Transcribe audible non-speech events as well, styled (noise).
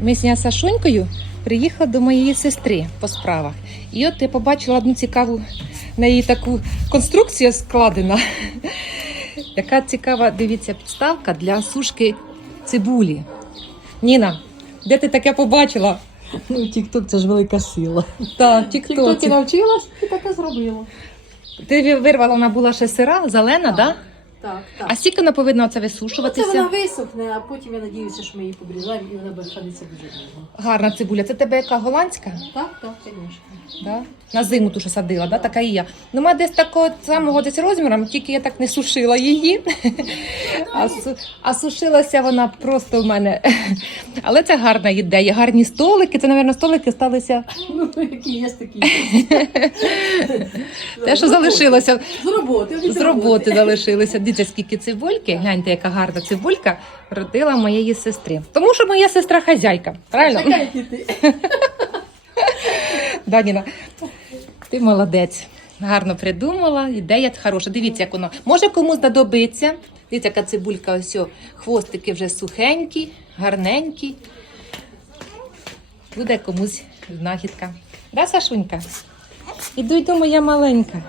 Ми з Сашунькою приїхали до моєї сестри по справах. І от я побачила одну цікаву в неї таку конструкцію складена. (laughs) Яка цікава, дивіться, підставка для сушки цибулі. Ніна, де ти таке побачила? Ну, Тік-ток це ж велика сила. Так, Тік-токі тіктоці. навчилась і таке зробила. Ти вирвала, вона була ще сира, зелена, так? Да? Так, так. А скільки вона повинна це Ну, це вона висохне, а потім я надіюся, що ми її побрізаємо і вона ходитися дуже довго. Гарна цибуля. Це тебе яка голландська? Так, так, звісно. Да? На зиму ту, що садила, да? така і я. Ну, мене десь такого самого десь розміром, тільки я так не сушила її. А, су- а сушилася вона просто в мене. Але це гарна ідея. Гарні столики. Це, мабуть, столики сталися. Ну, які є, такі є. Те, що залишилося. З роботи. З роботи залишилися. Дивіться, скільки цибульки. Гляньте, яка гарна цибулька родила моєї сестри. Тому що моя сестра хазяйка. Правильно? (laughs) Даніна, ти молодець. Гарно придумала, ідея хороша. Дивіться, як воно. Може комусь знадобиться. Дивіться, яка цибулька, ось о, хвостики вже сухенькі, гарненькі. Буде комусь знахідка. Да, Сашунька? Іду, йду, моя маленька.